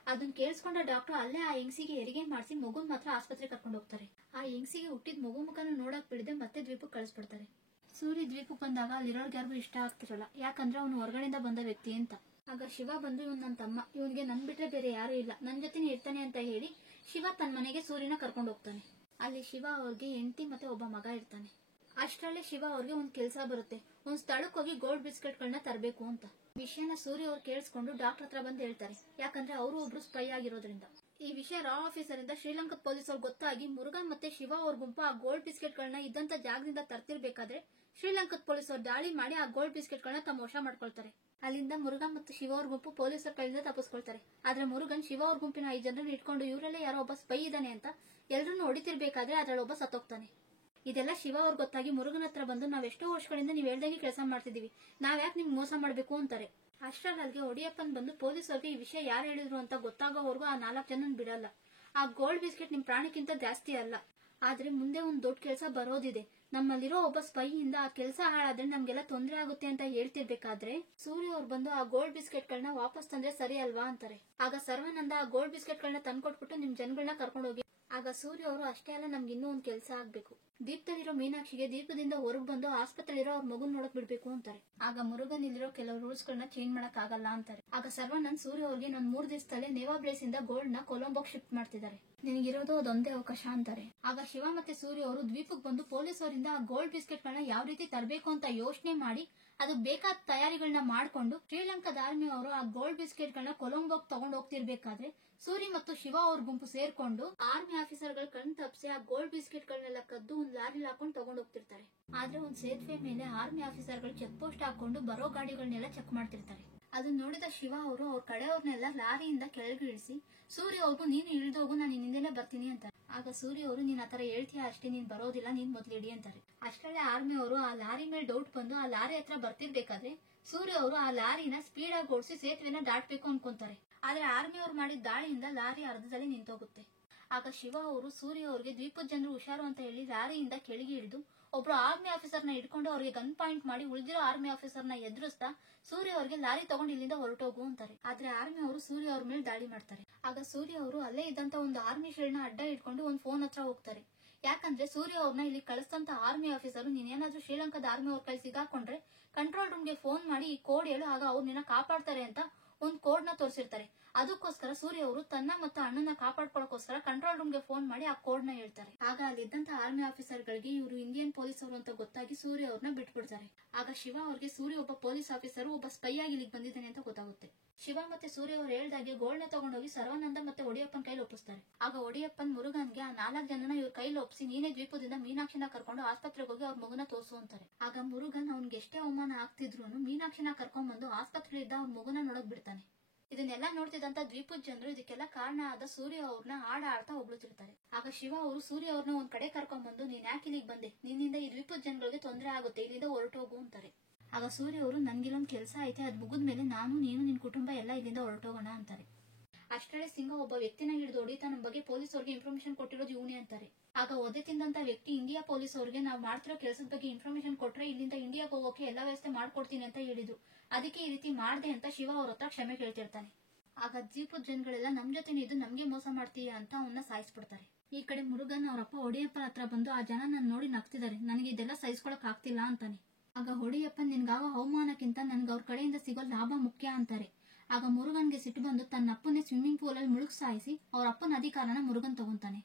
ಅದನ್ನ ಕೇಳಿಸ್ಕೊಂಡ ಡಾಕ್ಟರ್ ಅಲ್ಲೇ ಆ ಹೆಂಗಸಿಗೆ ಹೆರಿಗೆ ಮಾಡಿಸಿ ಮಗುನ್ ಮಾತ್ರ ಆಸ್ಪತ್ರೆ ಕರ್ಕೊಂಡು ಹೋಗ್ತಾರೆ. ಆ ಹೆಂಗಸಿಗೆ ಹುಟ್ಟಿದ ಮಗು ಮುಖನ ನೋಡಕ್ ಬಿಡದೆ ಮತ್ತೆ ದ್ವೀಪಕ್ಕೆ ಕಳಿಸ್ಬಿಡ್ತಾರೆ. ಸೂರ್ಯ ದ್ವೀಪಕ್ಕೆ ಬಂದಾಗ ಅಲ್ಲಿರೋರ್ಗೆ ಯಾರಿಗೂ ಇಷ್ಟ ಆಗ್ತಿರಲ್ಲ, ಯಾಕಂದ್ರೆ ಅವನು ಹೊರಗಡೆಯಿಂದ ಬಂದ ವ್ಯಕ್ತಿ ಅಂತ. ಆಗ ಶಿವ ಬಂದು ಇವನ್ ನನ್ನ ತಮ್ಮ, ಇವನ್ಗೆ ನನ್ ಬಿಟ್ರೆ ಬೇರೆ ಯಾರು ಇಲ್ಲ, ನನ್ ಜೊತೆನೇ ಇರ್ತಾನೆ ಅಂತ ಹೇಳಿ ಶಿವ ತನ್ನ ಮನೆಗೆ ಸೂರ್ಯನ ಕರ್ಕೊಂಡು ಹೋಗ್ತಾನೆ. ಅಲ್ಲಿ ಶಿವ ಅವ್ರಿಗೆ ಹೆಂಡತಿ ಮತ್ತೆ ಒಬ್ಬ ಮಗ ಇರ್ತಾನೆ. ಅಷ್ಟರಲ್ಲೇ ಶಿವ ಅವ್ರಿಗೆ ಒಂದ್ ಕೆಲ್ಸ ಬರುತ್ತೆ, ಒಂದ್ ಸ್ಥಳಕ್ಕೆ ಹೋಗಿ ಗೋಲ್ಡ್ ಬಿಸ್ಕೆಟ್ ಗಳನ್ನ ತರಬೇಕು ಅಂತ. ವಿಷಯನ ಸೂರ್ಯ ಅವ್ರು ಕೇಳಿಸ್ಕೊಂಡು ಡಾಕ್ಟರ್ ಹತ್ರ ಬಂದು ಹೇಳ್ತಾರೆ, ಯಾಕಂದ್ರೆ ಅವರು ಒಬ್ರು ಸ್ಪೈ ಆಗಿರೋದ್ರಿಂದ. ಈ ವಿಷಯ ರಾ ಆಫೀಸರ್ ಇಂದ ಶ್ರೀಲಂಕಾ ಪೊಲೀಸ್ ಅವ್ರು ಗೊತ್ತಾಗಿ ಮುರುಗನ್ ಮತ್ತೆ ಶಿವ ಅವ್ರ ಗುಂಪು ಆ ಗೋಲ್ಡ್ ಬಿಸ್ಕೆಟ್ ಗಳನ್ನ ಇದ್ದಂತ ಜಾಗದಿಂದ ತರ್ತಿರ್ಬೇಕಾದ್ರೆ ಶ್ರೀಲಂಕಾದ ಪೊಲೀಸ್ ಅವ್ರು ದಾಳಿ ಮಾಡಿ ಆ ಗೋಲ್ಡ್ ಬಿಸ್ಕೆಟ್ ಗಳನ್ನ ತಮ್ಮ ವಶ ಮಾಡ್ಕೊಳ್ತಾರೆ. ಅಲ್ಲಿಂದ ಮುರುಗನ್ ಮತ್ತು ಶಿವ ಅವ್ರ ಗುಂಪು ಪೊಲೀಸರ ಕೈಯಿಂದ ತಪ್ಪಿಸ್ಕೊಳ್ತಾರೆ. ಆದ್ರೆ ಮುರುಗನ್ ಶಿವ ಅವ್ರ ಗುಂಪಿನ 5 ಜನರನ್ನ ಇಟ್ಕೊಂಡು ಇವರಲ್ಲೇ ಯಾರೋ ಒಬ್ಬ ಸ್ಪೈ ಇದ್ದಾನೆ ಅಂತ ಎಲ್ಲರನ್ನೂ ಹೊಡಿತಿರ್ಬೇಕಾದ್ರೆ ಅದ್ರಲ್ಲಿ ಒಬ್ಬ ಸತ್ತೋಗ್ತಾನೆ. ಇದೆಲ್ಲ ಶಿವ ಅವ್ರು ಗೊತ್ತಾಗಿ ಮುರುಗನ್ ಹತ್ರ ಬಂದು ನಾವೆಷ್ಟೋ ವರ್ಷಗಳಿಂದ ನೀವ್ ಹೇಳ್ದಂಗೆ ಕೆಲಸ ಮಾಡ್ತಿದೀವಿ, ನಾವ್ಯಾಕೆ ನಿಮ್ಗೆ ಮೋಸ ಮಾಡ್ಬೇಕು ಅಂತಾರೆ. ಅಷ್ಟರಲ್ಲಿ ಒಡಿಯಪ್ಪನ್ ಬಂದು ಪೊಲೀಸ್ ಅವ್ರಿಗೆ ಈ ವಿಷಯ ಯಾರು ಹೇಳಿದ್ರು ಅಂತ ಗೊತ್ತಾಗೋವರೆಗೂ ಆ 4 ಜನನ್ ಬಿಡಲ್ಲ. ಆ ಗೋಲ್ಡ್ ಬಿಸ್ಕೆಟ್ ನಿಮ್ ಪ್ರಾಣಕ್ಕಿಂತ ಜಾಸ್ತಿ ಅಲ್ಲ, ಆದ್ರೆ ಮುಂದೆ ಒಂದ್ ದೊಡ್ಡ ಕೆಲಸ ಬರೋದಿದೆ, ನಮ್ಮಲ್ಲಿರೋ ಒಬ್ಬ ಸ್ಪೈ ಇಂದ ಆ ಕೆಲಸ ಹಾಳಾದ್ರೆ ನಮ್ಗೆಲ್ಲ ತೊಂದರೆ ಆಗುತ್ತೆ ಅಂತ ಹೇಳ್ತಿರ್ಬೇಕಾದ್ರೆ ಸೂರ್ಯ ಅವ್ರು ಬಂದು ಆ ಗೋಲ್ಡ್ ಬಿಸ್ಕೆಟ್ ಗಳನ್ನ ವಾಪಸ್ ತಂದ್ರೆ ಸರಿ ಅಲ್ವಾ ಅಂತಾರೆ. ಆಗ ಸರ್ವನಂದ ಆ ಗೋಲ್ಡ್ ಬಿಸ್ಕೆಟ್ ಗಳನ್ನ ತಂದ್ಕೊಟ್ಬಿಟ್ಟು ನಿಮ್ ಜನಗಳನ್ನ ಕರ್ಕೊಂಡು ಹೋಗಿ. ಆಗ ಸೂರ್ಯ ಅವರು ಅಷ್ಟೇ ಅಲ್ಲ, ನಮ್ಗೆ ಇನ್ನೂ ಒಂದ್ ಕೆಲಸ ಆಗ್ಬೇಕು, ದೀಪದಲ್ಲಿರೋ ಮೀನಾಕ್ಷಿಗೆ ದೀಪದಿಂದ ಹೊರಗ್ ಬಂದು ಆಸ್ಪತ್ರೆಲಿರೋ ಅವ್ರ ಮಗುನ್ ನೋಡಕ್ ಬಿಡ್ಬೇಕು ಅಂತಾರೆ. ಆಗ ಮುರುಗನ್ ಇಲ್ಲಿರೋ ಕೆಲವು ರೂಲ್ಸ್ ಗಳನ್ನ ಚೇಂಜ್ ಮಾಡಕ್ ಆಗಲ್ಲ ಅಂತಾರೆ. ಆಗ ಸರ್ವನಂದ್ ಸೂರ್ಯ ಅವ್ರಿಗೆ ನಾನು 3 ದಿವಸದಲ್ಲೇ ನೇವಾ ಬ್ಲೇಸ್ ಇಂದ ಗೋಲ್ಡ್ ನ ಕೊಲಂಬೋಗ್ ಶಿಫ್ಟ್ ಮಾಡ್ತಿದ್ದಾರೆ, ನಿನಗಿರೋದು ಅದೊಂದೇ ಅವಕಾಶ ಅಂತಾರೆ. ಆಗ ಶಿವ ಮತ್ತೆ ಸೂರ್ಯ ಅವರು ದ್ವೀಪಕ್ಕೆ ಬಂದು ಪೊಲೀಸ್ ಅವರಿಂದ ಆ ಗೋಲ್ಡ್ ಬಿಸ್ಕೆಟ್ ಗಳನ್ನ ಯಾವ ರೀತಿ ತರಬೇಕು ಅಂತ ಯೋಚನೆ ಮಾಡಿ ಅದಕ್ಕೆ ಬೇಕಾದ ತಯಾರಿಗಳನ್ನ ಮಾಡ್ಕೊಂಡು ಶ್ರೀಲಂಕಾದ ಆರ್ಮಿ ಅವರು ಆ ಗೋಲ್ಡ್ ಬಿಸ್ಕೆಟ್ ಗಳನ್ನ ಕೊಲಂಬೋಗ್ ತಗೊಂಡ್ ಹೋಗ್ತಿರ್ಬೇಕಾದ್ರೆ ಸೂರ್ಯ ಮತ್ತು ಶಿವ ಅವ್ರ ಗುಂಪು ಸೇರ್ಕೊಂಡು ಆರ್ಮಿ ಆಫೀಸರ್ ಗಳ ಕಣ್ ತಪ್ಪಿಸಿ ಆ ಗೋಲ್ಡ್ ಬಿಸ್ಕೆಟ್ ಗಳನ್ನೆಲ್ಲ ಕದ್ದು ಒಂದ್ ಲಾರಿ ಹಾಕೊಂಡು ತಗೊಂಡ್ ಹೋಗ್ತಿರ್ತಾರೆ. ಆದ್ರೆ ಒಂದ್ ಸೇತುವೆ ಮೇಲೆ ಆರ್ಮಿ ಆಫೀಸರ್ ಗಳು ಚೆಕ್ ಪೋಸ್ಟ್ ಹಾಕೊಂಡು ಬರೋ ಗಾಡಿಗಳನ್ನೆಲ್ಲ ಚೆಕ್ ಮಾಡ್ತಿರ್ತಾರೆ. ಅದನ್ನ ನೋಡಿದ ಶಿವ ಅವರು ಅವ್ರ ಕಡೆಯವ್ರನ್ನೆಲ್ಲ ಲಾರಿಯಿಂದ ಕೆಳಗೆ ಇಳಿಸಿ ಸೂರ್ಯ ಅವ್ರಿಗೂ ನೀನು ಇಳಿದೋಗು, ನಾನು ಹಿಂದೆನೆ ಬರ್ತೀನಿ ಅಂತ. ಆಗ ಸೂರ್ಯ ಅವರು ನೀನ್ ಆತರ ಹೇಳ್ತೀಯ ಅಷ್ಟೇ, ನೀನ್ ಬರೋದಿಲ್ಲ, ನೀನ್ ಮೊದ್ಲು ಇಡಿ ಅಂತಾರೆ. ಅಷ್ಟರಲ್ಲೇ ಆರ್ಮಿ ಅವರು ಆ ಲಾರಿ ಮೇಲೆ ಡೌಟ್ ಬಂದು ಆ ಲಾರಿ ಹತ್ರ ಬರ್ತಿರ್ಬೇಕಾದ್ರೆ ಸೂರ್ಯ ಅವರು ಆ ಲಾರಿನ ಸ್ಪೀಡ್ ಆಗಿ ಓಡಿಸಿ ಸೇತುವೆನ ದಾಟ್ಬೇಕು ಅನ್ಕೊಂತಾರೆ. ಆದ್ರೆ ಆರ್ಮಿ ಅವ್ರು ಮಾಡಿದ ದಾಳಿಯಿಂದ ಲಾರಿ ಅರ್ಧದಲ್ಲಿ ನಿಂತೋಗುತ್ತೆ. ಆಗ ಶಿವ ಅವರು ಸೂರ್ಯ ಅವ್ರಿಗೆ ದ್ವೀಪದ ಜನರು ಹುಷಾರು ಅಂತ ಹೇಳಿ ಲಾರಿಯಿಂದ ಕೆಳಗೆ ಇಳಿದು ಒಬ್ರು ಆರ್ಮಿ ಆಫೀಸರ್ನ ಇಟ್ಕೊಂಡು ಅವ್ರಿಗೆ ಗನ್ ಪಾಯಿಂಟ್ ಮಾಡಿ ಉಳಿದಿರೋ ಆರ್ಮಿ ಆಫೀಸರ್ನ ಎದುರಿಸ್ತಾ ಸೂರ್ಯ ಅವ್ರಿಗೆ ಲಾರಿ ತಗೊಂಡು ಇಲ್ಲಿಂದ ಹೊರಟೋಗು ಅಂತಾರೆ. ಆದ್ರೆ ಆರ್ಮಿ ಅವರು ಸೂರ್ಯ ಅವ್ರ ಮೇಲೆ ದಾಳಿ ಮಾಡ್ತಾರೆ. ಆಗ ಸೂರ್ಯ ಅವರು ಅಲ್ಲೇ ಇದ್ದಂತ ಒಂದು ಆರ್ಮಿ ಶೀಲ್ಡ್ ನ ಅಡ್ಡ ಇಟ್ಕೊಂಡು ಒಂದು ಫೋನ್ ಹತ್ರ ಹೋಗ್ತಾರೆ. ಯಾಕಂದ್ರೆ ಸೂರ್ಯ ಅವ್ರನ್ನ ಇಲ್ಲಿ ಕಳಿಸ್ತಂತ ಆರ್ಮಿ ಆಫೀಸರ್ ನೀನೇನಾದ್ರೂ ಶ್ರೀಲಂಕಾದ ಆರ್ಮಿ ಅವ್ರ ಕೈ ಸಿಗಾಕೊಂಡ್ರೆ ಕಂಟ್ರೋಲ್ ರೂಮ್ಗೆ ಫೋನ್ ಮಾಡಿ ಈ ಕೋಡ್ ಹೇಳು, ಆಗ ಅವ್ರು ನಿನ್ನ ಕಾಪಾಡ್ತಾರೆ ಅಂತ ಒಂದ್ ಕೋಡ್ ನ ತೋರಿಸಿರ್ತಾರೆ. ಅದಕ್ಕೋಸ್ಕರ ಸೂರ್ಯ ಅವರು ತನ್ನ ಮತ್ತು ಅಣ್ಣನ ಕಾಪಾಡ್ಕೊಳ್ಳೋಕೋಸ್ಕರ ಕಂಟ್ರೋಲ್ ರೂಮ್ ಗೆ ಫೋನ್ ಮಾಡಿ ಆ ಕೋಡ್ ನ ಹೇಳ್ತಾರೆ. ಆಗ ಅಲ್ಲಿದ್ದಂತ ಆರ್ಮಿ ಆಫೀಸರ್ ಗಳಿಗೆ ಇವರು ಇಂಡಿಯನ್ ಪೊಲೀಸ್ ಅವರು ಅಂತ ಗೊತ್ತಾಗಿ ಸೂರ್ಯ ಅವ್ರನ್ನ ಬಿಟ್ಬಿಡ್ತಾರೆ. ಆಗ ಶಿವ ಅವ್ರಿಗೆ ಸೂರ್ಯ ಒಬ್ಬ ಪೊಲೀಸ್ ಆಫೀಸರ್ ಒಬ್ಬ ಸ್ಪೈ ಆಗಿ ಇಲ್ಲಿಗೆ ಬಂದಿದ್ದಾನೆ ಅಂತ ಗೊತ್ತಾಗುತ್ತೆ. ಶಿವ ಮತ್ತೆ ಸೂರ್ಯ ಅವ್ರು ಹೇಳ್ದಾಗೆ ಗೋಲ್ಡ್ ನ ತಗೊಂಡೋಗಿ ಸರ್ವಾನಂದ ಮತ್ತೆ ಒಡಿಯಪ್ಪನ ಕೈಲಿ ಒಪ್ಪಿಸ್ತಾರೆ. ಆಗ ಒಡಿಯಪ್ಪನ್ ಮುರುಗನ್ಗೆ ಆ 4 ಜನನ ಇವ್ರ ಕೈಲಿ ಒಪ್ಪಿಸಿ ನೀನೇ ದ್ವೀಪದಿಂದ ಮೀನಾಕ್ಷಿನ ಕರ್ಕೊಂಡು ಆಸ್ಪತ್ರೆಗೆ ಹೋಗಿ ಅವ್ರ ಮಗುನ ತೋರಿಸು ಅಂತಾರೆ. ಆಗ ಮುರುಗನ್ ಅವ್ನಿಗೆ ಎಷ್ಟೇ ಅವಮಾನ ಆಗ್ತಿದ್ರು ಮೀನಾಕ್ಷಿನ ಕರ್ಕೊಂಡ್ ಬಂದು ಆಸ್ಪತ್ರೆಯಿಂದ ಅವ್ರ ಮಗುನ ನೋಡಕ್ ಬಿಡ್ತಾನೆ. ಇದನ್ನೆಲ್ಲ ನೋಡ್ತಿದ್ದಂತ ದ್ವೀಪದ ಜನರು ಇದಕ್ಕೆಲ್ಲ ಕಾರಣ ಆದ ಸೂರ್ಯ ಅವ್ರನ್ನ ಆಡ್ತಾ ಹೊಗಳುತ್ತಿರ್ತಾರೆ. ಆಗ ಶಿವ ಅವರು ಸೂರ್ಯ ಅವ್ರನ್ನ ಒಂದ್ ಕಡೆ ಕರ್ಕೊಂಡ್ ಬಂದು ನೀನ್ ಯಾಕೆ ಇಲ್ಲಿಗೆ ಬಂದೆ, ನಿನ್ನಿಂದ ಈ ದ್ವೀಪದ ಜನಗಳಿಗೆ ತೊಂದರೆ ಆಗುತ್ತೆ, ಇಲ್ಲಿಂದ ಹೊರಟೋಗು ಅಂತಾರೆ. ಆಗ ಸೂರ್ಯ ಅವರು ನನ್ಗಿಲ್ಲೊಂದ್ ಕೆಲಸ ಐತೆ, ಅದ್ ಮುಗಿದ್ಮೇಲೆ ನಾನು ನೀನು ನಿನ್ ಕುಟುಂಬ ಎಲ್ಲ ಇಲ್ಲಿಂದ ಹೊರಟೋಗೋಣ ಅಂತಾರೆ. ಅಷ್ಟರಲ್ಲಿ ಸಿಂಹ ಒಬ್ಬ ವ್ಯಕ್ತಿನ ಹಿಡಿದು ಹೊಡಿತಾ ನಮ್ಮ ಬಗ್ಗೆ ಪೊಲೀಸ್ ಅವ್ರಿಗೆ ಇನ್ಫಾರ್ಮೇಶನ್ ಕೊಟ್ಟಿರೋದು ಇವನೇ ಅಂತಾರೆ. ಆಗ ಒದೆ ತಿಂದಂತ ವ್ಯಕ್ತಿ ಇಂಡಿಯಾ ಪೊಲೀಸ್ ಅವ್ರಿಗೆ ನಾವು ಮಾಡ್ತಿರೋ ಕೆಲಸದ ಬಗ್ಗೆ ಇನ್ಫಾರ್ಮೇಶನ್ ಕೊಟ್ರೆ ಇಲ್ಲಿಂದ ಇಂಡಿಯಾಗೆ ಹೋಗೋಕೆ ಎಲ್ಲಾ ವ್ಯವಸ್ಥೆ ಮಾಡ್ಕೊಡ್ತೀನಿ ಅಂತ ಹೇಳಿದ್ರು. ಅದಕ್ಕೆ ಈ ರೀತಿ ಮಾಡ್ದೆ ಅಂತ ಶಿವ ಅವ್ರ ಹತ್ರ ಕ್ಷಮೆ ಕೇಳ್ತಿರ್ತಾನೆ. ಆಗ ದ್ವೀಪದ ಜನಗಳೆಲ್ಲ ನಮ್ ಜೊತೆ ಇದ್ದು ನಮ್ಗೆ ಮೋಸ ಮಾಡ್ತೀಯ ಅಂತ ಅವನ್ನ ಸಾಯಿಸ್ಬಿಡ್ತಾರೆ. ಈ ಕಡೆ ಮುರುಗನ್ ಅವರಪ್ಪ ಒಡಿಯಪ್ಪನ ಹತ್ರ ಬಂದು ಆ ಜನ ನನ್ ನೋಡಿ ನಗ್ತಿದ್ದಾರೆ, ನನಗೆ ಇದೆಲ್ಲ ಸಹಿಸ್ಕೊಳಕ್ ಆಗ್ತಿಲ್ಲ ಅಂತಾನೆ. ಆಗ ಒಡಿಯಪ್ಪ ನಿನ್ಗಾವ ಅವಮಾನಕ್ಕಿಂತ ನನ್ಗೆ ಅವ್ರ ಕಡೆಯಿಂದ ಸಿಗೋ ಲಾಭ ಮುಖ್ಯ ಅಂತಾರೆ. ಆಗ ಮುರುಗನ್ಗೆ ಸಿಟ್ಟು ಬಂದು ತನ್ನ ಅಪ್ಪನೇ ಸ್ವಿಮ್ಮಿಂಗ್ ಪೂಲ್ ಅಲ್ಲಿ ಮುಳುಗ್ ಸಾಯಿಸಿ ಅವ್ರ ಅಪ್ಪನ ಅಧಿಕಾರನ ಮುರುಗನ್ ತಗೊಂತಾನೆ.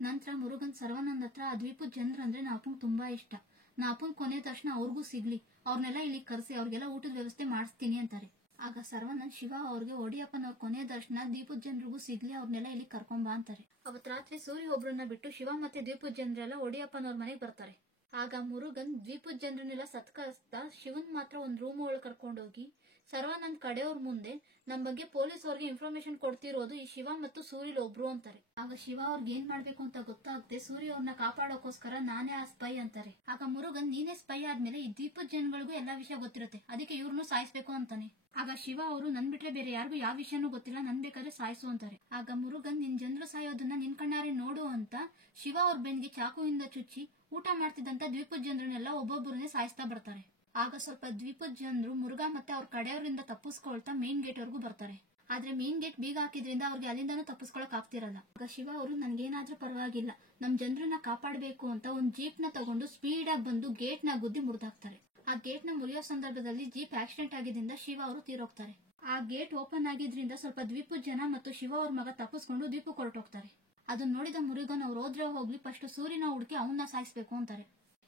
ನಂತರ ಮುರುಗನ್ ಸರ್ವಾನಂದ್ ಹತ್ರ ಆ ದ್ವೀಪದ ಜನರಂದ್ರೆ ನಾ ಅಪ್ಪಂಗ್ ತುಂಬಾ ಇಷ್ಟ, ನಾ ಅಪ್ಪನ್ ಕೊನೆ ತಕ್ಷಣ ಅವ್ರಿಗೂ ಸಿಗ್ಲಿ, ಅವ್ರನ್ನೆಲ್ಲ ಇಲ್ಲಿ ಕರೆಸಿ ಅವ್ರಿಗೆಲ್ಲ ಊಟದ ವ್ಯವಸ್ಥೆ ಮಾಡಿಸ್ತೀನಿ ಅಂತಾರೆ. ಆಗ ಸರ್ವಾನಂದ್ ಶಿವ ಅವ್ರಿಗೆ ಒಡಿಯಪ್ಪನವ್ರ ಕೊನೆ ದರ್ಶನ ದ್ವೀಪದ ಜನರಿಗೂ ಸಿಗ್ಲಿ, ಅವ್ರನ್ನೆಲ್ಲ ಇಲ್ಲಿ ಕರ್ಕೊಂಬ ಅಂತಾರೆ. ಅವತ್ ರಾತ್ರಿ ಸೂರ್ಯ ಒಬ್ರನ್ನ ಬಿಟ್ಟು ಶಿವ ಮತ್ತೆ ದ್ವೀಪದ ಜನರೆಲ್ಲ ಒಡಿಯಪ್ಪನವ್ರ ಮನೆಗೆ ಬರ್ತಾರೆ. ಆಗ ಮುರುಗನ್ ದ್ವೀಪದ ಜನರನ್ನೆಲ್ಲ ಸತ್ಕರಿಸ್ತಾ ಶಿವನ್ ಮಾತ್ರ ಒಂದ್ ರೂಮ್ ಒಳಗೆ ಕರ್ಕೊಂಡೋಗಿ ಸರ್ವಾನಂದ್ ಕಡೆಯವ್ರ ಮುಂದೆ ನಮ್ ಬಗ್ಗೆ ಪೊಲೀಸ್ ಅವ್ರಿಗೆ ಇನ್ಫಾರ್ಮೇಶನ್ ಕೊಡ್ತಿರೋದು ಈ ಶಿವ ಮತ್ತು ಸೂರ್ಯ ಒಬ್ರು ಅಂತಾರೆ. ಆಗ ಶಿವ ಅವ್ರಿಗೆ ಏನ್ ಮಾಡ್ಬೇಕು ಅಂತ ಗೊತ್ತಾಗದೆ ಸೂರ್ಯ ಅವ್ರನ್ನ ಕಾಪಾಡೋಕೋಸ್ಕರ ನಾನೇ ಆ ಸ್ಪೈ ಅಂತಾರೆ. ಆಗ ಮುರುಗನ್ ನೀನೇ ಸ್ಪೈ ಆದ್ಮೇಲೆ ಈ ದ್ವೀಪದ ಜನಗಳಿಗೂ ಎಲ್ಲಾ ವಿಷಯ ಗೊತ್ತಿರುತ್ತೆ, ಅದಕ್ಕೆ ಇವ್ರನ್ನು ಸಾಯಿಸ್ಬೇಕು ಅಂತಾನೆ. ಆಗ ಶಿವ ಅವರು ನನ್ ಬಿಟ್ರೆ ಬೇರೆ ಯಾರಿಗೂ ಯಾವ ವಿಷಯನೂ ಗೊತ್ತಿಲ್ಲ, ನನ್ ಬೇಕಾದ್ರೆ ಸಾಯಿಸು ಅಂತಾರೆ. ಆಗ ಮುರುಗನ್ ನಿನ್ ಜನರು ಸಾಯೋದನ್ನ ನಿನ್ ಕಣ್ಣಾರೆ ನೋಡು ಅಂತ ಶಿವ ಅವ್ರ ಬೆನ್ಗೆ ಚಾಕುವಿಂದ ಚುಚ್ಚಿ ಊಟ ಮಾಡ್ತಿದ್ದಂತ ದ್ವೀಪದ ಜನರನ್ನೆಲ್ಲ ಒಬ್ಬೊಬ್ಬರನ್ನೇ ಸಾಯಿಸ್ತಾ ಬರ್ತಾರೆ. ಆಗ ಸ್ವಲ್ಪ ದ್ವೀಪದ ಜನರು ಮುರುಘಾ ಮತ್ತೆ ಅವ್ರ ಕಡೆಯವರಿಂದ ತಪ್ಪಿಸ್ಕೊಳ್ತಾ ಮೇನ್ ಗೇಟ್ ವರ್ಗೂ ಬರ್ತಾರೆ. ಆದ್ರೆ ಮೇನ್ ಗೇಟ್ ಬೀಗ ಹಾಕಿದ್ರಿಂದ ಅವ್ರಿಗೆ ಅಲ್ಲಿಂದಾನು ತಪ್ಪಿಸ್ಕೊಳಕ್ ಆಗ್ತಿರಲ್ಲ. ಆಗ ಶಿವ ಅವರು ನನ್ಗೇನಾದ್ರೂ ಪರವಾಗಿಲ್ಲ, ನಮ್ ಜನರನ್ನ ಕಾಪಾಡಬೇಕು ಅಂತ ಒಂದ್ ಜೀಪ್ ನ ತಗೊಂಡು ಸ್ಪೀಡ್ ಆಗಿ ಬಂದು ಗೇಟ್ ನ ಗುದ್ದಿ ಮುರಿದಾಕ್ತಾರೆ. ಆ ಗೇಟ್ ನ ಮುರಿಯೋ ಸಂದರ್ಭದಲ್ಲಿ ಜೀಪ್ ಆಕ್ಸಿಡೆಂಟ್ ಆಗಿದ್ರಿಂದ ಶಿವ ಅವರು ತೀರೋಗ್ತಾರೆ. ಆ ಗೇಟ್ ಓಪನ್ ಆಗಿದ್ರಿಂದ ಸ್ವಲ್ಪ ದ್ವೀಪದ ಜನ ಮತ್ತು ಶಿವ ಅವ್ರ ಮಗ ತಪ್ಪಿಸ್ಕೊಂಡು ದ್ವೀಪಕ್ಕೆ ಹೊರಟೋಗ್ತಾರೆ. ಅದನ್ನ ನೋಡಿದ ಮುರುಗನ್ ಅವ್ರು ಹೋದ್ರೆ ಹೋಗ್ಲಿ, ಫಸ್ಟ್ ಸೂರ್ಯನ ಹುಡುಕಿ ಅವನ್ನ ಸಾಯಿಸ್ಬೇಕು ಅಂತಾರೆ.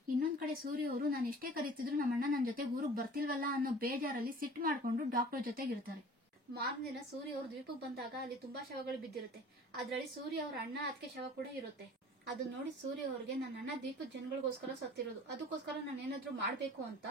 ಇನ್ನೊಂದ್ ಕಡೆ ಸೂರ್ಯ ಅವರು ನಾನು ಎಷ್ಟೇ ಕರೀತಿದ್ರು ನಮ್ಮ ಅಣ್ಣ ನನ್ನ ಜೊತೆ ಊರಿಗೆ ಬರ್ತಿಲ್ವಲ್ಲ ಅನ್ನೋ ಬೇಜಾರಲ್ಲಿ ಸಿಟ್ಟು ಮಾಡ್ಕೊಂಡು ಡಾಕ್ಟರ್ ಜೊತೆಗಿರ್ತಾರೆ. ಮಾರನೇ ಸೂರ್ಯ ಅವರು ದ್ವೀಪಕ್ಕೆ ಬಂದಾಗ ಅಲ್ಲಿ ತುಂಬಾ ಶವಗಳು ಬಿದ್ದಿರುತ್ತೆ. ಅದ್ರಲ್ಲಿ ಸೂರ್ಯ ಅವ್ರ ಅಣ್ಣ ಅದಕ್ಕೆ ಶವ ಕೂಡ ಇರುತ್ತೆ. ಅದನ್ನ ನೋಡಿ ಸೂರ್ಯ ಅವ್ರಿಗೆ ನನ್ನ ಅಣ್ಣ ದ್ವೀಪದ ಜನಗಳಿಗೋಸ್ಕರ ಸತ್ತಿರೋದು, ಅದಕ್ಕೋಸ್ಕರ ನಾನು ಏನಾದ್ರು ಮಾಡ್ಬೇಕು ಅಂತ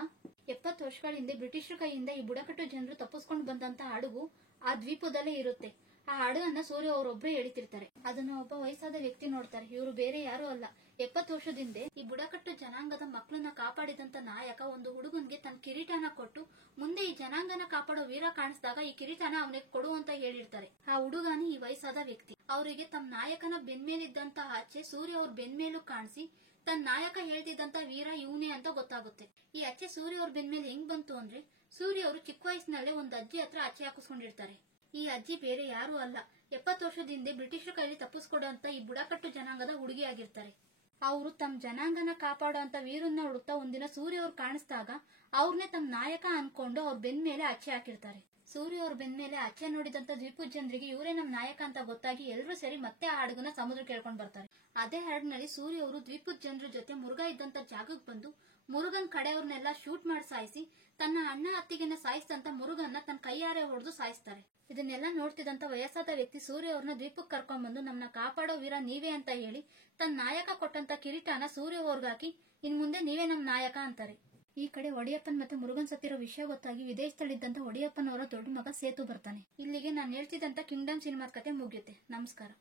70 ವರ್ಷಗಳ ಹಿಂದೆ ಬ್ರಿಟಿಷರ ಕೈಯಿಂದ ಈ ಬುಡಕಟ್ಟು ಜನರು ತಪ್ಪಿಸ್ಕೊಂಡು ಬಂದಂತ ಹಡಗು ಆ ದ್ವೀಪದಲ್ಲೇ ಇರುತ್ತೆ. ಆ ಹಡಗನ್ನ ಸೂರ್ಯ ಅವರೊಬ್ಬರೇ ಎಳಿತಿರ್ತಾರೆ. ಅದನ್ನ ಒಬ್ಬ ವಯಸ್ಸಾದ ವ್ಯಕ್ತಿ ನೋಡ್ತಾರೆ. ಇವರು ಬೇರೆ ಯಾರು ಅಲ್ಲ, 70 ವರ್ಷದಿಂದ ಈ ಬುಡಕಟ್ಟು ಜನಾಂಗದ ಮಕ್ಕಳನ್ನ ಕಾಪಾಡಿದಂತ ನಾಯಕ ಒಂದು ಹುಡುಗನ್ಗೆ ತನ್ನ ಕಿರೀಟನ ಕೊಟ್ಟು ಮುಂದೆ ಈ ಜನಾಂಗನ ಕಾಪಾಡೋ ವೀರ ಕಾಣಿಸಿದಾಗ ಈ ಕಿರೀಟನ ಅವನಿಗೆ ಕೊಡು ಅಂತ ಹೇಳಿರ್ತಾರೆ. ಆ ಹುಡುಗನೇ ಈ ವಯಸ್ಸಾದ ವ್ಯಕ್ತಿ. ಅವರಿಗೆ ತಮ್ಮ ನಾಯಕನ ಬೆನ್ಮೇಲಿದ್ದಂತ ಅಚ್ಚೆ ಸೂರ್ಯ ಅವ್ರ ಬೆನ್ಮೇಲೂ ಕಾಣಿಸಿ ತನ್ನ ನಾಯಕ ಹೇಳ್ತಿದ್ದಂತ ವೀರ ಇವನೇ ಅಂತ ಗೊತ್ತಾಗುತ್ತೆ. ಈ ಅಚ್ಚೆ ಸೂರ್ಯ ಅವ್ರ ಬೆನ್ಮೇಲೆ ಹೆಂಗ್ ಬಂತು ಅಂದ್ರೆ ಸೂರ್ಯ ಅವರು ಚಿಕ್ಕ ವಯಸ್ಸಿನಲ್ಲೇ ಒಂದು ಅಜ್ಜಿ ಹತ್ರ ಅಚ್ಚೆ ಹಾಕಿಸ್ಕೊಂಡಿರ್ತಾರೆ. ಈ ಅಜ್ಜಿ ಬೇರೆ ಯಾರು ಅಲ್ಲ, 70 ವರ್ಷದಿಂದ ಬ್ರಿಟಿಷರ ಕೈಲಿ ತಪ್ಪಿಸ್ಕೊಡುವಂತ ಈ ಬುಡಕಟ್ಟು ಜನಾಂಗದ ಹುಡುಗಿಯಾಗಿರ್ತಾರೆ. ಅವರು ತಮ್ಮ ಜನಾಂಗನ ಕಾಪಾಡೋ ಅಂತ ವೀರನ್ನ ಹುಡುಕ್ತಾ ಒಂದಿನ ಸೂರ್ಯ ಅವ್ರು ಕಾಣಿಸಿದಾಗ ಅವ್ರನ್ನೇ ತಮ್ಮ ನಾಯಕ ಅನ್ಕೊಂಡು ಅವ್ರ ಬೆನ್ ಮೇಲೆ ಅಚ್ಚೆ ಹಾಕಿರ್ತಾರೆ. ಸೂರ್ಯ ಅವ್ರ ಬೆನ್ ಮೇಲೆ ಅಚ್ಚೆ ನೋಡಿದಂತ ದ್ವೀಪದ ಜನರಿಗೆ ಇವರೇ ನಮ್ ನಾಯಕ ಅಂತ ಗೊತ್ತಾಗಿ ಎಲ್ಲರೂ ಸೇರಿ ಮತ್ತೆ ಆ ಹಡಗನ ಸಮುದ್ರಕ್ಕೆ ಕೇಳ್ಕೊಂಡ್ ಬರ್ತಾರೆ. ಅದೇ ಹಡಗಿನಲ್ಲಿ ಸೂರ್ಯ ಅವರು ದ್ವೀಪದ ಜನರ ಜೊತೆ ಮುರುಘಾ ಇದ್ದಂತ ಜಾಗಕ್ಕೆ ಬಂದು ಮುರುಗನ್ ಕಡೆಯವ್ರನ್ನೆಲ್ಲ ಶೂಟ್ ಮಾಡಿ ಸಾಯಿಸಿ ತನ್ನ ಅಣ್ಣ ಅತ್ತಿಗೆನ ಸಾಯಿಸಿದಂತ ಮುರುಗನ್ನ ತನ್ನ ಕೈಯಾರೆ ಹೊಡೆದು ಸಾಯಿಸ್ತಾರೆ. ಇದನ್ನೆಲ್ಲ ನೋಡ್ತಿದ್ದಂತ ವಯಸ್ಸಾದ ವ್ಯಕ್ತಿ ಸೂರ್ಯ ಅವ್ರನ್ನ ದ್ವೀಪಕ್ಕೆ ಕರ್ಕೊಂಡ್ ಬಂದು ನಮ್ಮನ್ನ ಕಾಪಾಡೋ ವೀರ ನೀವೇ ಅಂತ ಹೇಳಿ ತನ್ನ ನಾಯಕ ಕೊಟ್ಟಂತ ಕಿರೀಟನ ಸೂರ್ಯ ಅವ್ರಿಗಾಕಿ ಇನ್ ಮುಂದೆ ನೀವೇ ನಮ್ ನಾಯಕ ಅಂತಾರೆ. ಈ ಕಡೆ ಒಡಿಯಪ್ಪನ್ ಮತ್ತೆ ಮುರುಗನ್ ಸತ್ತಿರೋ ವಿಷಯ ಗೊತ್ತಾಗಿ ವಿದೇಶದಲ್ಲಿದ್ದಂತ ಒಡಿಯಪ್ಪನವರ ದೊಡ್ಡ ಮಗ ಸೇತು ಬರ್ತಾನೆ. ಇಲ್ಲಿಗೆ ನಾನು ಹೇಳ್ತಿದ್ದಂತ ಕಿಂಗ್ಡಮ್ ಸಿನಿಮಾದ ಕತೆ ಮುಗಿಯುತ್ತೆ. ನಮಸ್ಕಾರ.